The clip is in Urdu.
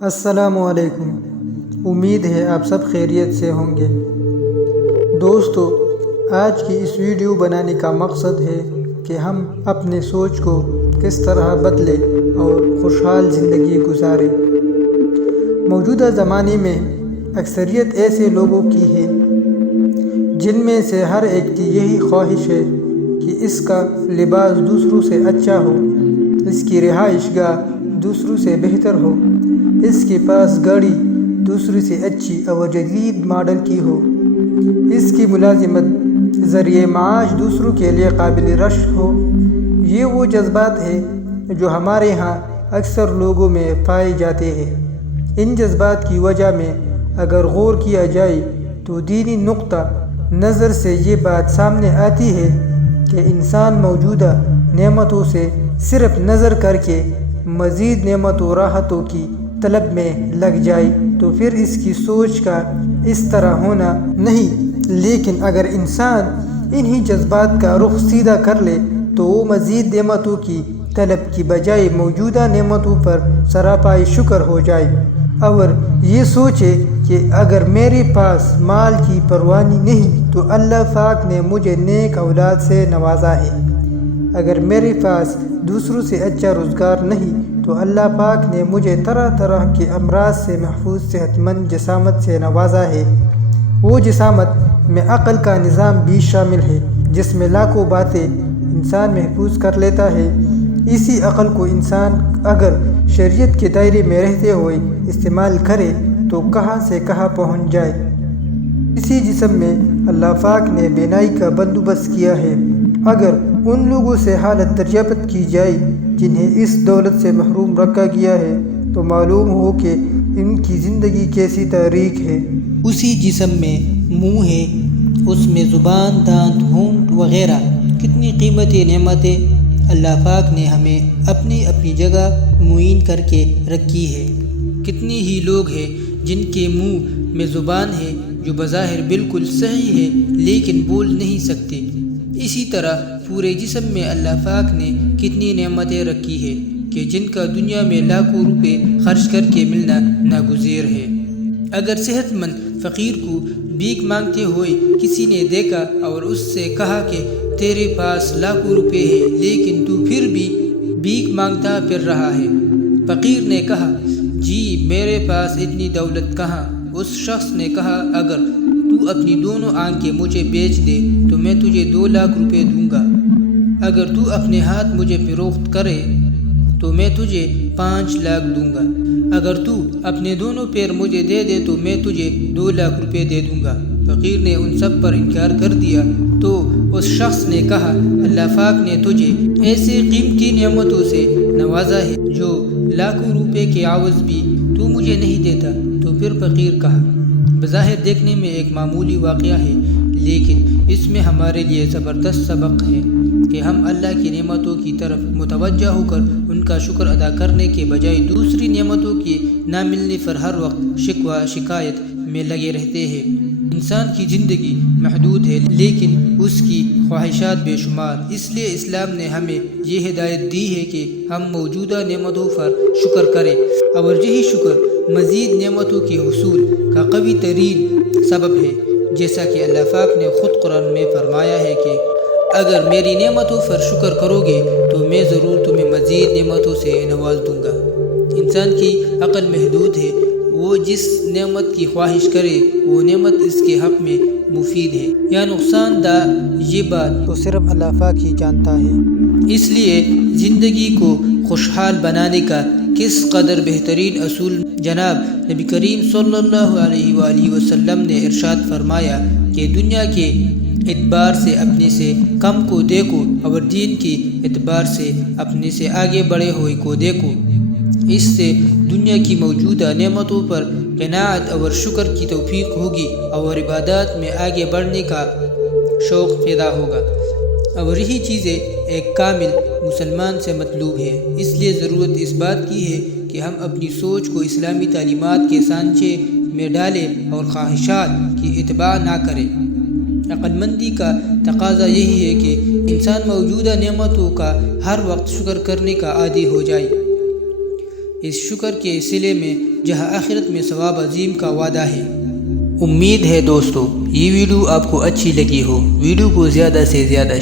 السلام علیکم۔ امید ہے آپ سب خیریت سے ہوں گے۔ دوستو، آج کی اس ویڈیو بنانے کا مقصد ہے کہ ہم اپنے سوچ کو کس طرح بدلیں اور خوشحال زندگی گزاریں۔ موجودہ زمانے میں اکثریت ایسے لوگوں کی ہے جن میں سے ہر ایک کی یہی خواہش ہے کہ اس کا لباس دوسروں سے اچھا ہو، اس کی رہائش گاہ دوسروں سے بہتر ہو، اس کے پاس گاڑی دوسروں سے اچھی اور جدید ماڈل کی ہو، اس کی ملازمت ذریعہ معاش دوسروں کے لیے قابل رشک ہو۔ یہ وہ جذبات ہیں جو ہمارے ہاں اکثر لوگوں میں پائے جاتے ہیں۔ ان جذبات کی وجہ میں اگر غور کیا جائے تو دینی نقطہ نظر سے یہ بات سامنے آتی ہے کہ انسان موجودہ نعمتوں سے صرف نظر کر کے مزید نعمت و راحتوں کی طلب میں لگ جائے تو پھر اس کی سوچ کا اس طرح ہونا نہیں، لیکن اگر انسان انہی جذبات کا رخ سیدھا کر لے تو وہ مزید نعمتوں کی طلب کی بجائے موجودہ نعمتوں پر سراپائے شکر ہو جائے اور یہ سوچے کہ اگر میرے پاس مال کی پروانی نہیں تو اللہ پاک نے مجھے نیک اولاد سے نوازا ہے، اگر میرے پاس دوسروں سے اچھا روزگار نہیں تو اللہ پاک نے مجھے طرح طرح کے امراض سے محفوظ صحت مند جسامت سے نوازا ہے۔ وہ جسامت میں عقل کا نظام بھی شامل ہے جس میں لاکھوں باتیں انسان محفوظ کر لیتا ہے۔ اسی عقل کو انسان اگر شریعت کے دائرے میں رہتے ہوئے استعمال کرے تو کہاں سے کہاں پہنچ جائے۔ اسی جسم میں اللہ پاک نے بینائی کا بندوبست کیا ہے۔ اگر ان لوگوں سے حالت دریافت کی جائے جنہیں اس دولت سے محروم رکھا گیا ہے تو معلوم ہو کہ ان کی زندگی کیسی تاریک ہے۔ اسی جسم میں منہ ہے، اس میں زبان، دانت، ہونٹ وغیرہ، کتنی قیمتی نعمتیں اللہ پاک نے ہمیں اپنی اپنی جگہ معین کر کے رکھی ہے۔ کتنی ہی لوگ ہیں جن کے منہ میں زبان ہے جو بظاہر بالکل صحیح ہے لیکن بول نہیں سکتے۔ اسی طرح پورے جسم میں اللہ پاک نے کتنی نعمتیں رکھی ہے کہ جن کا دنیا میں لاکھوں روپے خرچ کر کے ملنا ناگزیر ہے۔ اگر صحت مند فقیر کو بھیک مانگتے ہوئے کسی نے دیکھا اور اس سے کہا کہ تیرے پاس لاکھوں روپے ہیں لیکن تو پھر بھی بھیک مانگتا پھر رہا ہے، فقیر نے کہا جی میرے پاس اتنی دولت کہاں؟ اس شخص نے کہا اگر تو اپنی دونوں آنکھیں مجھے بیچ دے تو میں تجھے 2 لاکھ روپے دوں گا، اگر تو اپنے ہاتھ مجھے فروخت کرے تو میں تجھے 5 لاکھ دوں گا، اگر تو اپنے دونوں پیر مجھے دے دے تو میں تجھے 2 لاکھ روپے دے دوں گا۔ فقیر نے ان سب پر انکار کر دیا تو اس شخص نے کہا اللہ پاک نے تجھے ایسے قیمتی نعمتوں سے نوازا ہے جو لاکھوں روپے کے عوض بھی تو مجھے نہیں دیتا۔ تو پھر فقیر کہا بظاہر دیکھنے میں ایک معمولی واقعہ ہے لیکن اس میں ہمارے لیے زبردست سبق ہے کہ ہم اللہ کی نعمتوں کی طرف متوجہ ہو کر ان کا شکر ادا کرنے کے بجائے دوسری نعمتوں کی نہ ملنے پر ہر وقت شکوہ شکایت میں لگے رہتے ہیں۔ انسان کی زندگی محدود ہے لیکن اس کی خواہشات بے شمار، اس لیے اسلام نے ہمیں یہ ہدایت دی ہے کہ ہم موجودہ نعمتوں پر شکر کریں اور یہی شکر مزید نعمتوں کے حصول کا قوی ترین سبب ہے، جیسا کہ اللہ پاک نے خود قرآن میں فرمایا ہے کہ اگر میری نعمتوں پر شکر کرو گے تو میں ضرور تمہیں مزید نعمتوں سے نواز دوں گا۔ انسان کی عقل محدود ہے، وہ جس نعمت کی خواہش کرے وہ نعمت اس کے حق میں مفید ہے یا نقصان دہ، یہ بات تو صرف اللہ پاک ہی جانتا ہے۔ اس لیے زندگی کو خوشحال بنانے کا کس قدر بہترین اصول جناب نبی کریم صلی اللہ علیہ وآلہ وسلم نے ارشاد فرمایا کہ دنیا کے اعتبار سے اپنے سے کم کو دیکھو اور دین کے اعتبار سے اپنے سے آگے بڑھے ہوئے کو دیکھو، اس سے دنیا کی موجودہ نعمتوں پر قناعت اور شکر کی توفیق ہوگی اور عبادات میں آگے بڑھنے کا شوق پیدا ہوگا، اور یہی چیزیں ایک کامل مسلمان سے مطلوب ہے۔ اس لیے ضرورت اس بات کی ہے کہ ہم اپنی سوچ کو اسلامی تعلیمات کے سانچے میں ڈالیں اور خواہشات کی اتباع نہ کریں۔ عقل مندی کا تقاضا یہی ہے کہ انسان موجودہ نعمتوں کا ہر وقت شکر کرنے کا عادی ہو جائے۔ اس شکر کے صلے میں جہاں آخرت میں ثواب عظیم کا وعدہ ہے۔ امید ہے دوستو یہ ویڈیو آپ کو اچھی لگی ہو۔ ویڈیو کو زیادہ سے زیادہ